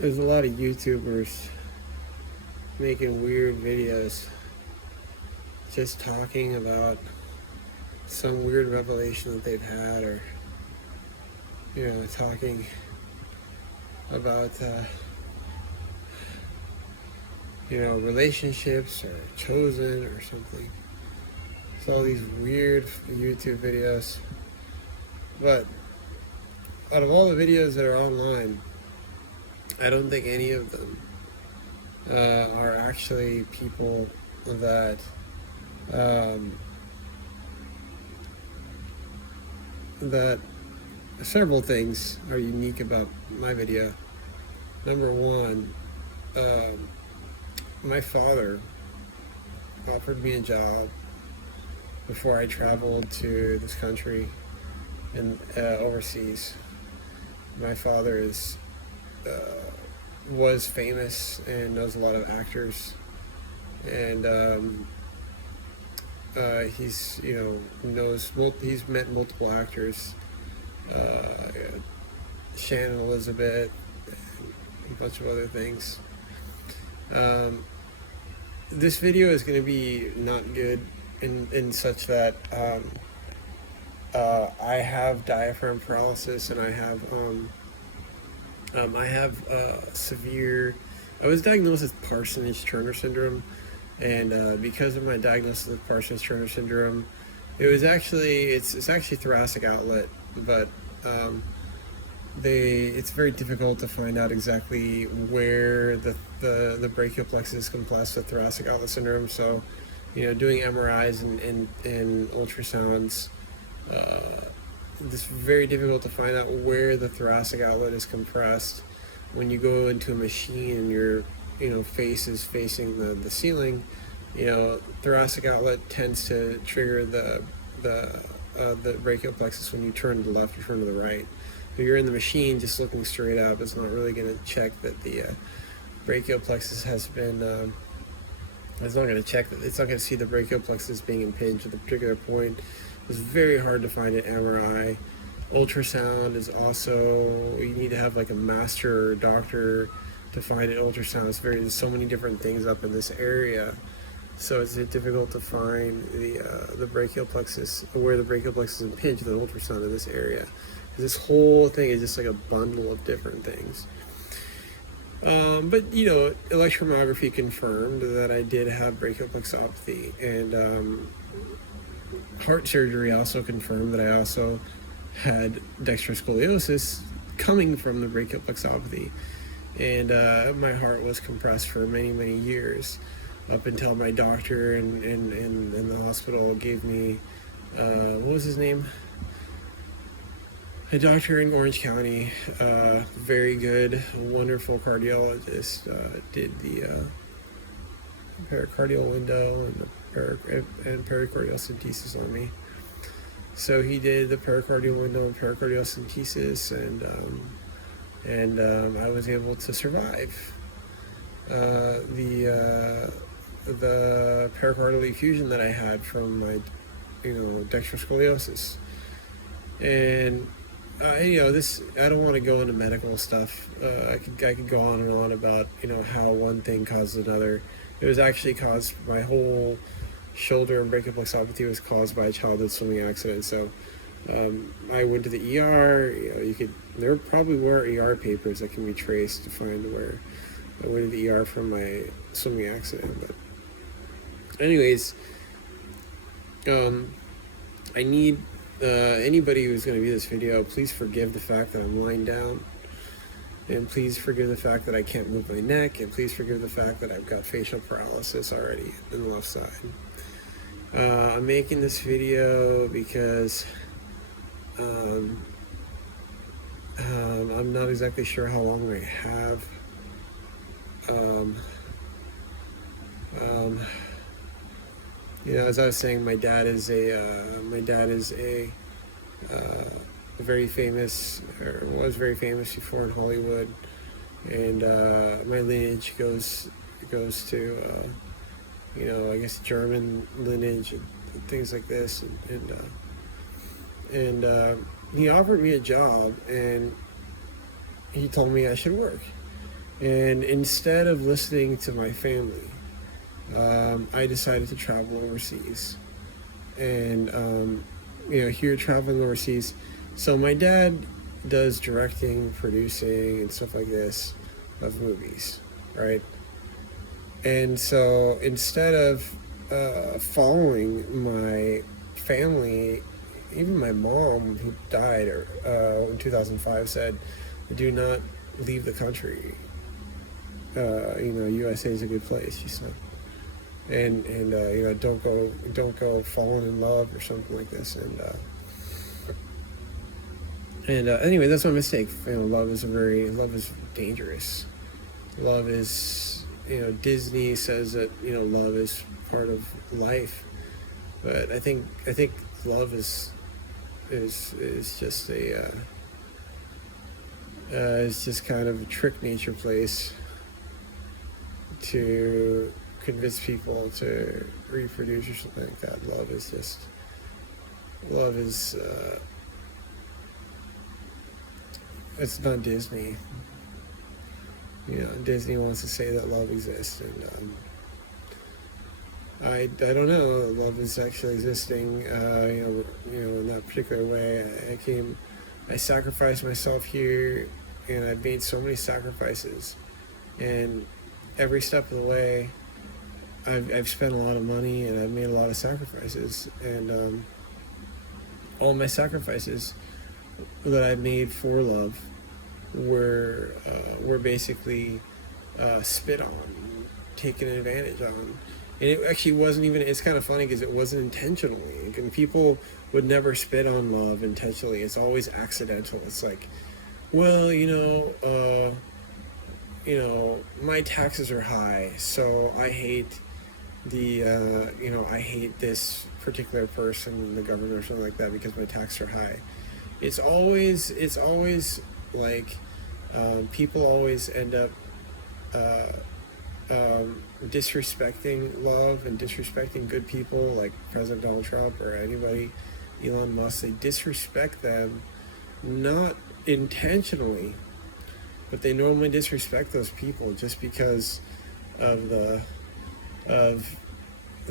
There's a lot of YouTubers making weird videos just talking about some weird revelation that they've had, or talking about relationships or chosen or something. It's all these weird YouTube videos. But out of all the videos that are online, I don't think any of them are actually people that that several things are unique about my video. Number one, my father offered me a job before I traveled to this country and overseas. My father was famous and knows a lot of actors, and he's he's met multiple actors, Shannon Elizabeth, and a bunch of other things. This video is going to be not good in such that I have diaphragm paralysis, and I have severe. I was diagnosed with Parsonage-Turner syndrome, and because of my diagnosis with Parsonage-Turner syndrome, it's actually thoracic outlet, but it's very difficult to find out exactly where the brachial plexus is compressed with thoracic outlet syndrome. So, doing MRIs and ultrasounds, it's very difficult to find out where the thoracic outlet is compressed. When you go into a machine and your face is facing the ceiling, thoracic outlet tends to trigger the brachial plexus. When you turn to the left, you turn to the right. If you're in the machine just looking straight up, it's not really going to check that the brachial plexus has been. It's not going to check that. It's not going to see the brachial plexus being impinged at a particular point. It's very hard to find an MRI. Ultrasound is also, you need to have like a master doctor to find an ultrasound. There's so many different things up in this area, so it's difficult to find the brachial plexus, where the brachial plexus is impinged with an ultrasound in this area. This whole thing is just like a bundle of different things. But electromyography confirmed that I did have brachial plexopathy, and heart surgery also confirmed that I also had dextroscoliosis coming from the brachial plexopathy, and my heart was compressed for many, many years, up until my doctor in the hospital gave me, what was his name? A doctor in Orange County, very good, wonderful cardiologist, did the pericardial window and pericardial centesis on me. So he did the pericardial window and pericardial centesis, and I was able to survive the pericardial effusion that I had from my dextroscoliosis. And I don't want to go into medical stuff. I could go on and on about how one thing caused another. It was actually caused, my whole shoulder and brachial plexopathy was caused by a childhood swimming accident. So I went to the ER. There probably were ER papers that can be traced to find where I went to the ER from my swimming accident. But anyways, I need anybody who's going to view this video, please forgive the fact that I'm lying down, and please forgive the fact that I can't move my neck, and please forgive the fact that I've got facial paralysis already in the left side. I'm making this video because I'm not exactly sure how long I have. As I was saying, my dad is a very famous, or was very famous before in Hollywood, and my lineage goes to I guess German lineage and things like this, and he offered me a job, and he told me I should work. And instead of listening to my family, I decided to travel overseas. And here traveling overseas. So my dad does directing, producing, and stuff like this of movies, right? And so instead of following my family, even my mom, who died in 2005, said, "Do not leave the country. USA is a good place," she said, and don't go falling in love or something like this. And anyway, that's my mistake. Love is dangerous. Love is, Disney says that love is part of life, but I think love is just is just kind of a trick nature place to convince people to reproduce or something like that. Love is it's not Disney. Disney wants to say that love exists, and I don't know. Love is actually existing. In that particular way. I sacrificed myself here, and I've made so many sacrifices, and every step of the way, I've spent a lot of money, and I've made a lot of sacrifices, and all my sacrifices that I made for love were basically spit on, taken advantage on. And it actually wasn't even, it's kind of funny because it wasn't intentionally. And people would never spit on love intentionally. It's always accidental. It's like, well, my taxes are high, so I hate I hate this particular person in the government or something like that because my taxes are high. It's always like people always end up disrespecting love and disrespecting good people like President Donald Trump or anybody, Elon Musk. They disrespect them, not intentionally, but they normally disrespect those people just because of the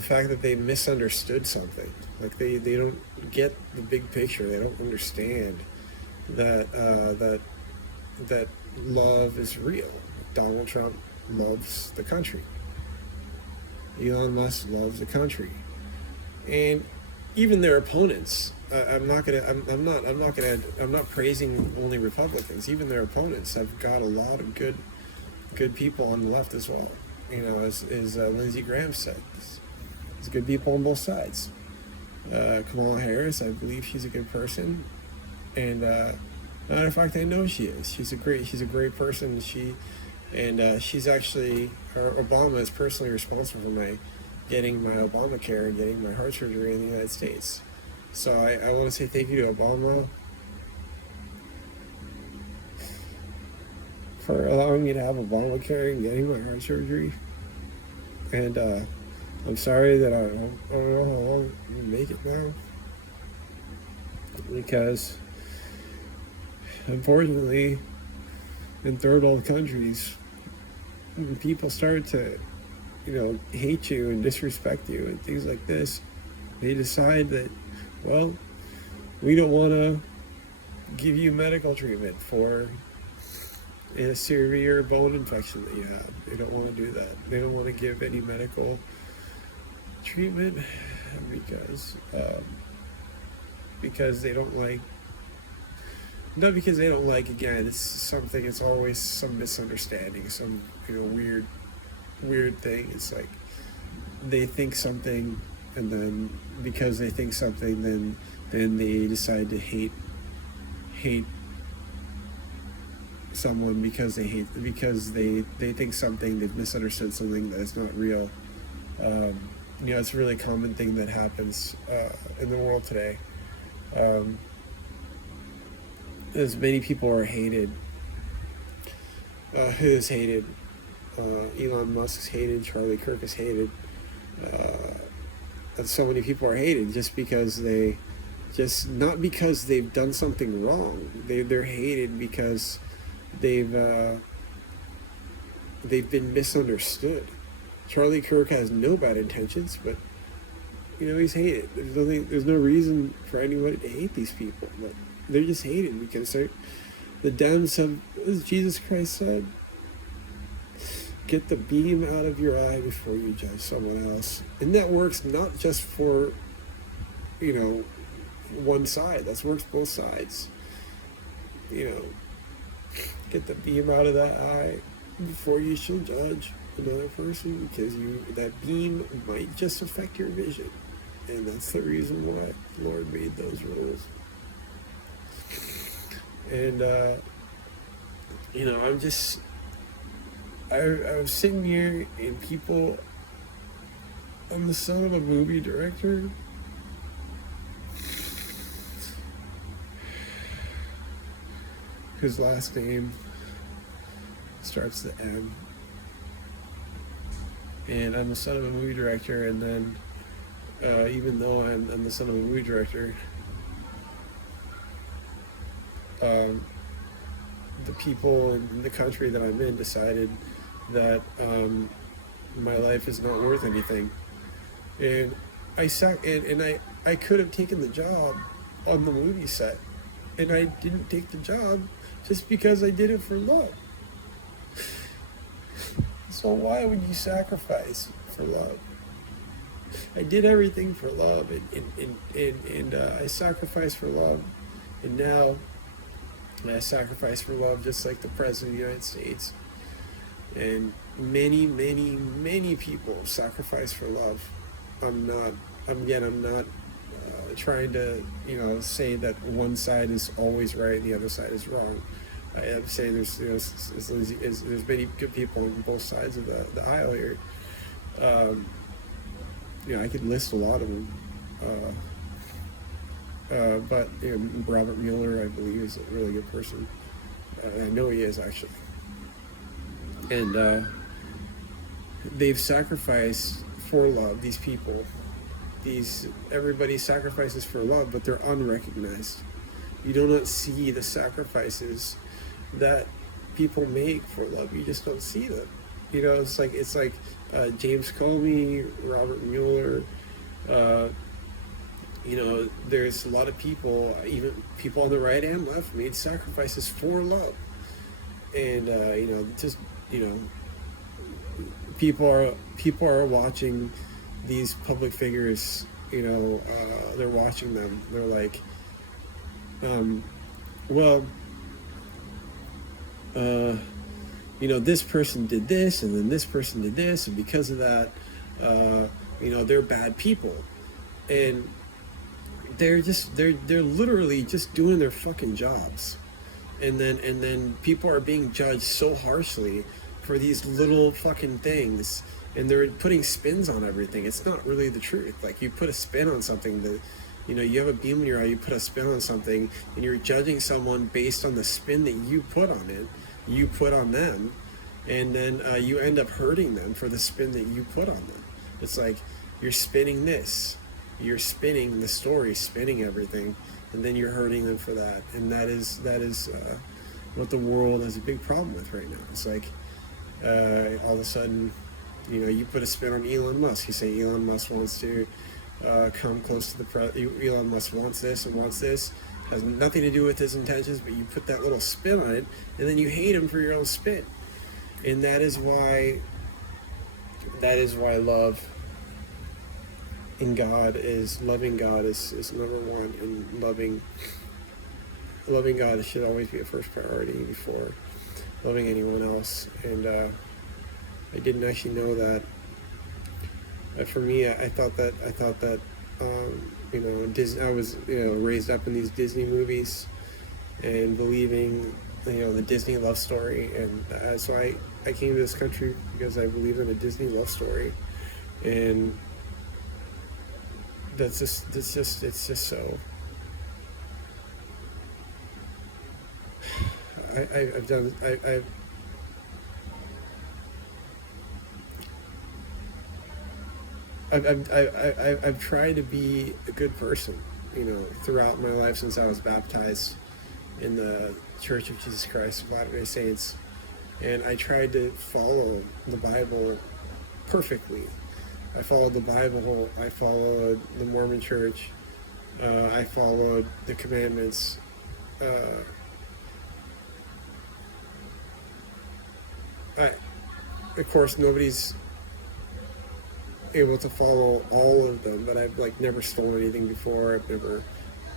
fact that they misunderstood something. Like they don't get the big picture. They don't understand that love is real. Donald Trump loves the country. Elon Musk loves the country, and even their opponents. I'm not praising only Republicans. Even their opponents have got a lot of good people on the left as well. As Lindsey Graham said, there's good people on both sides. Kamala Harris, I believe she's a good person, and matter of fact, I know she is. She's a great person. She's actually, Obama is personally responsible for getting my Obamacare and getting my heart surgery in the United States. So I want to say thank you to Obama for allowing me to have Obamacare and getting my heart surgery. And I'm sorry that I don't know how long I'm going to make it now, because unfortunately in third world countries, when people start to hate you and disrespect you and things like this, they decide that, well, we don't want to give you medical treatment for a severe bone infection that you have. They don't want to do that. They don't want to give any medical treatment because they don't like, not because they don't like, again, it's always some misunderstanding, some weird thing. It's like they think something, and then because they think something, then they decide to hate someone because they think something, they've misunderstood something that is not real. It's a really common thing that happens in the world today. As many people are hated. Who is hated? Elon Musk is hated. Charlie Kirk is hated. And so many people are hated just because not because they've done something wrong. They're hated because they've they've been misunderstood. Charlie Kirk has no bad intentions, but he's hated. There's no reason for anybody to hate these people, but they're just hated because the Dems have, as Jesus Christ said, get the beam out of your eye before you judge someone else. And that works not just for, one side. That works both sides. Get the beam out of that eye before you shall judge another person, because that beam might just affect your vision. And that's the reason why the Lord made those rules. And, I was sitting here and people, I'm the son of a movie director. His last name starts with M. And I'm the son of a movie director, and then even though I'm the son of a movie director, the people in the country that I'm in decided that my life is not worth anything. And I could have taken the job on the movie set, and I didn't take the job just because I did it for love. So why would you sacrifice for love? I did everything for love, and I sacrificed for love, and now I sacrifice for love just like the President of the United States. And many, many, many people sacrifice for love. I'm not trying to, say that one side is always right and the other side is wrong. I'm saying there's many good people on both sides of the aisle here. I could list a lot of them. But Robert Mueller, I believe, is a really good person. I know he is, actually. And they've sacrificed for love, these people. Everybody sacrifices for love, but they're unrecognized. You do not see the sacrifices that people make for love. You just don't see them. It's like James Comey, Robert Mueller. There's a lot of people, even people on the right and left, made sacrifices for love. And people are watching these public figures. They're watching them. They're like, this person did this, and then this person did this, and because of that, they're bad people, and they're literally just doing their fucking jobs, and then people are being judged so harshly for these little fucking things, and they're putting spins on everything. It's not really the truth. Like, you put a spin on something that, you have a beam in your eye, you put a spin on something, and you're judging someone based on the spin that you put on it, you put on them, and then you end up hurting them for the spin that you put on them. It's like, you're spinning this, you're spinning the story, spinning everything, and then you're hurting them for that. And that is what the world has a big problem with right now. It's like, all of a sudden, you put a spin on Elon Musk. You say Elon Musk wants to come close to Elon Musk wants this and wants this. Has nothing to do with his intentions, but you put that little spin on it, and then you hate him for your own spin. And that is why love in God loving God is number one, and loving God should always be a first priority before loving anyone else. And I didn't actually know that. For me, I thought that Disney, I was raised up in these Disney movies and believing the Disney love story, and so I came to this country because I believe in a Disney love story, and it's just so. I've tried to be a good person, throughout my life since I was baptized in the Church of Jesus Christ of Latter-day Saints, and I tried to follow the Bible perfectly. I followed the Bible. I followed the Mormon Church. I followed the commandments. Of course, nobody's able to follow all of them, but I've like never stolen anything before. I've never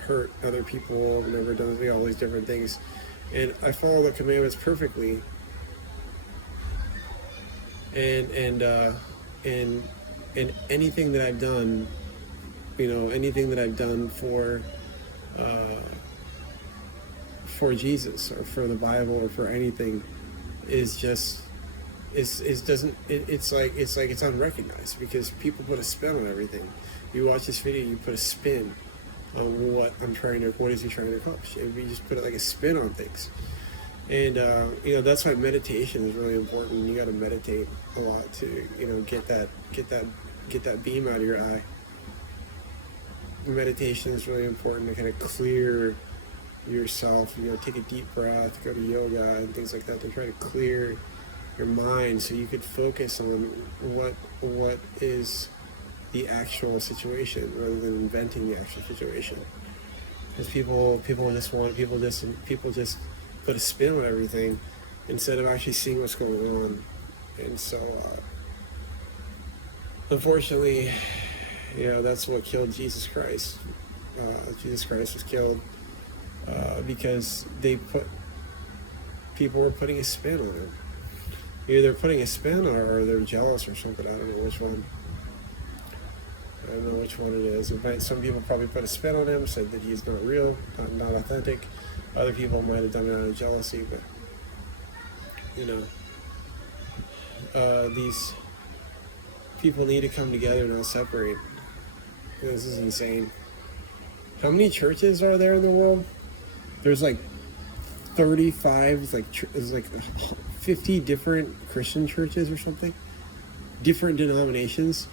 hurt other people. I've never done all these different things, and I follow the commandments perfectly. And anything that I've done, anything that I've done for Jesus or for the Bible or for anything is just it's like it's unrecognized because people put a spin on everything. You watch this video, you put a spin on what is he trying to accomplish, and we just put like a spin on things. And that's why meditation is really important. You got to meditate a lot to get that beam out of your eye. Meditation is really important to kind of clear yourself. Take a deep breath, go to yoga and things like that to try to clear your mind so you could focus on what is the actual situation rather than inventing the actual situation. Because people just put a spin on everything instead of actually seeing what's going on. And so unfortunately, that's what killed Jesus Christ. Jesus Christ was killed because people were putting a spin on him. Either they're putting a spin or they're jealous or something. I don't know which one. I don't know which one it is. But some people probably put a spin on him, said that he's not real, not authentic. Other people might have done it out of jealousy, but these people need to come together and not separate. This is insane. How many churches are there in the world? There's like 35, there's like 50 different Christian churches or something, different denominations,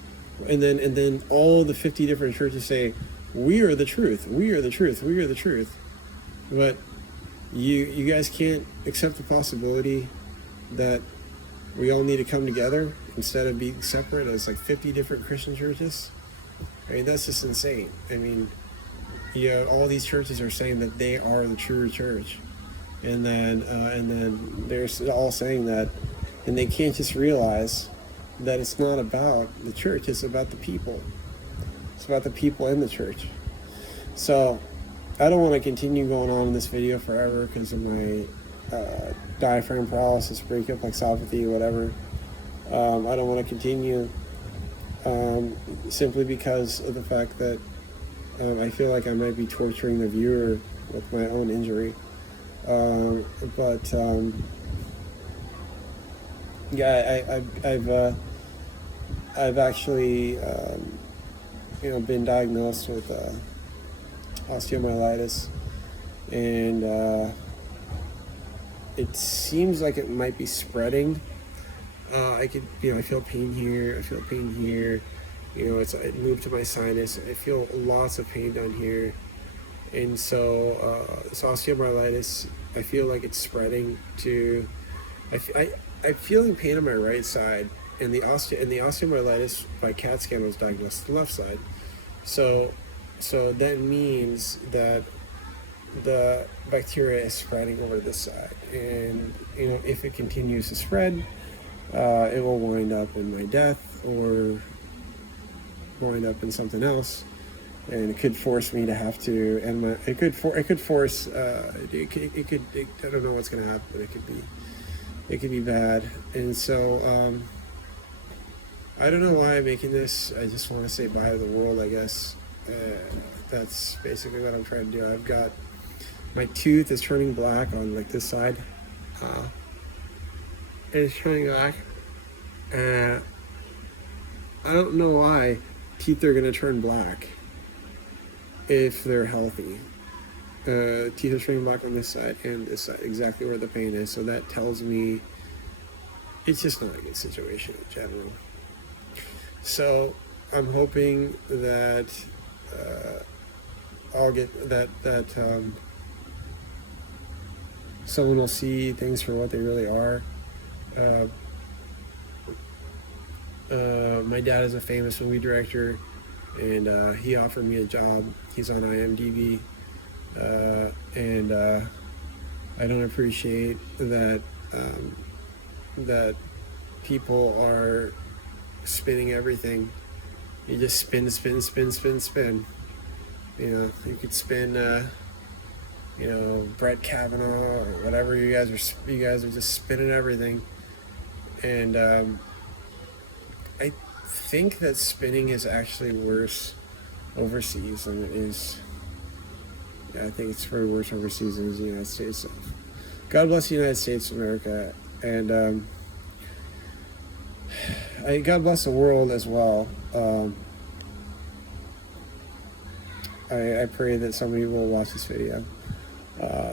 and then all the 50 different churches say, "We are the truth. We are the truth. We are the truth." But you guys can't accept the possibility that we all need to come together instead of being separate as like 50 different Christian churches. I mean, that's just insane. I mean, all these churches are saying that they are the true church, and then they're all saying that, and they can't just realize that it's not about the church, it's about the people. It's about the people in the church. So I don't want to continue going on in this video forever because of my diaphragm paralysis, brachial plexopathy, whatever. I don't want to continue simply because of the fact that I feel like I might be torturing the viewer with my own injury. I've actually been diagnosed with osteomyelitis, and it seems like it might be spreading. I feel pain here. I feel pain here. It moved to my sinus. I feel lots of pain down here, and so this osteomyelitis, I feel like it's spreading to. I'm feeling pain on my right side, and the osteomyelitis by CAT scan was diagnosed on the left side. So that means that the bacteria is spreading over this side, and if it continues to spread, it will wind up in my death or wind up in something else, and it could force me to have to end my. It could force. I don't know what's going to happen, but it could be bad, and so I don't know why I'm making this. I just want to say bye to the world, I guess. That's basically what I'm trying to do. I've got my tooth is turning black on like this side. It's turning black. I don't know why teeth are gonna turn black if they're healthy. Teeth are turning black on this side and this side, exactly where the pain is. So that tells me it's just not a good situation in general. So I'm hoping that I'll get that someone will see things for what they really are, Uh, my dad is a famous movie director, and he offered me a job. He's on IMDb, and I don't appreciate that that people are spinning everything. You just spin, spin, spin, spin, spin. You know, you could spin, Brett Kavanaugh or whatever. You guys are just spinning everything, and I think that spinning is actually worse overseas than it is. Yeah, I think it's probably worse overseas than it is in the United States. So, God bless the United States of America, and God bless the world as well. I pray that somebody will watch this video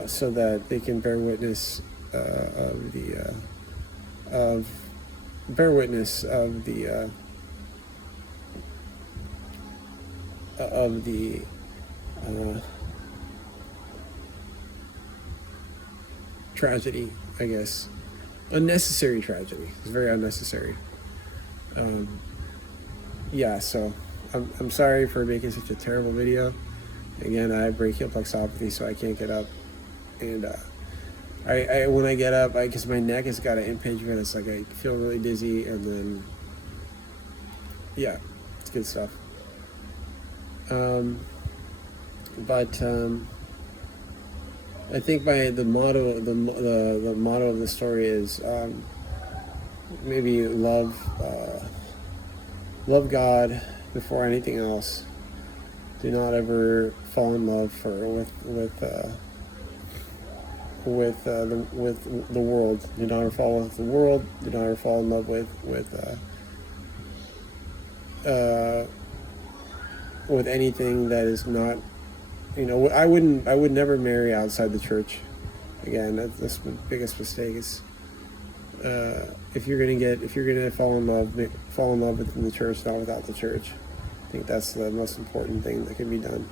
so that they can bear witness of the tragedy, I guess. Unnecessary tragedy. It's very unnecessary. Yeah, so I'm sorry for making such a terrible video. Again, I have brachial plexopathy, so I can't get up. And I when I get up, because my neck has got an impingement, it's like I feel really dizzy, and then, yeah, it's good stuff. I think the motto of the story is maybe love God before anything else. Do not ever fall in love with the world. Do not ever fall in love with the world. Do not ever fall in love with anything that is not. I would never marry outside the church. Again, that's my biggest mistake. Is if you're gonna fall in love within the church, not without the church. I think that's the most important thing that can be done.